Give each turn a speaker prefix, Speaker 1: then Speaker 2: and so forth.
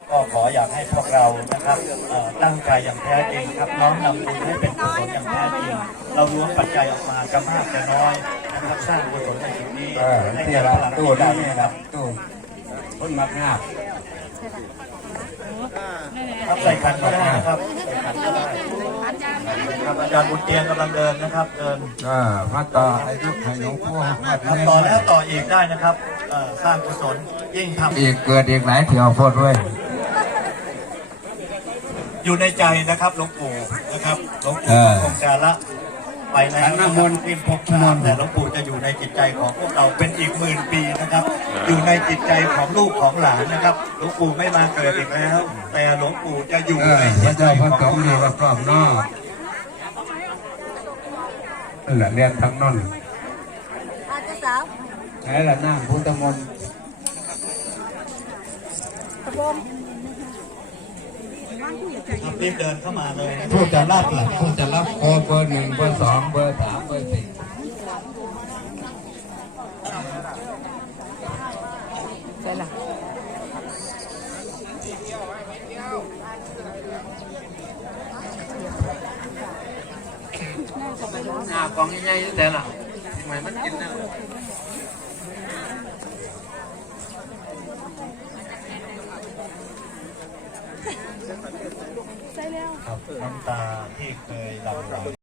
Speaker 1: ก็ขออยากให้พวกเรานะครับตั้งใจอย่างแท้จริงครับน้อมนำบุญให้เป็นกุศลอย่างแท้จริงเรารวมปัจจัยออกมาจะมากจะน้อยนะครับสร้างกุศลในสิ่งนี้ให้เกิดพลังตู้ได้นะครับ
Speaker 2: ตู้ต้นมะนาว
Speaker 1: ครับใส่ขันก็ได้นะครับใส่ขันก็ได้ครับอาจารย์บุญเตียงกำลังเดินนะครับเดิน
Speaker 2: มาต่อให้ลูกให้น้องพ่อ
Speaker 1: ต่อแล้วต่ออีกได้นะครับสร้างกุศลยิ่งทำ
Speaker 2: อีกเกิดอีกหลายเที่ยวโพดด้วย
Speaker 1: อยู่ในใจนะครับหลวงปู่นะครับหลวงปู่คงจะละไปแล้ว
Speaker 2: น้ำมนต์
Speaker 1: พกน้ำแต่หลวงปู่จะอยู่ในจิตใจของพวกเราเป็นอีก10,000 ปีนะครับอยู่ในจิตใจของลูกของหลานนะครับหลวงปู่ไม่มาเกิดอีกแล้วแต่หลวงปู่จะอยู่ในจิตใจของพวกเรา
Speaker 2: รอบนอกนั่นแหละเรียนทั้งนั่นไหนล่ะน้ำพุทธมนต์
Speaker 1: รีบเดินเข้ามาเลย
Speaker 2: ผู้จะรับหลักผู้จะรับโคเบอร์1เบอร์2เบอร์3เบอร์4
Speaker 3: ใช่หรอ
Speaker 2: กองใหญ่ๆแต่ละทำไมมันกินนะ
Speaker 1: ครับน้ำตาที่เคยหลั่งไหล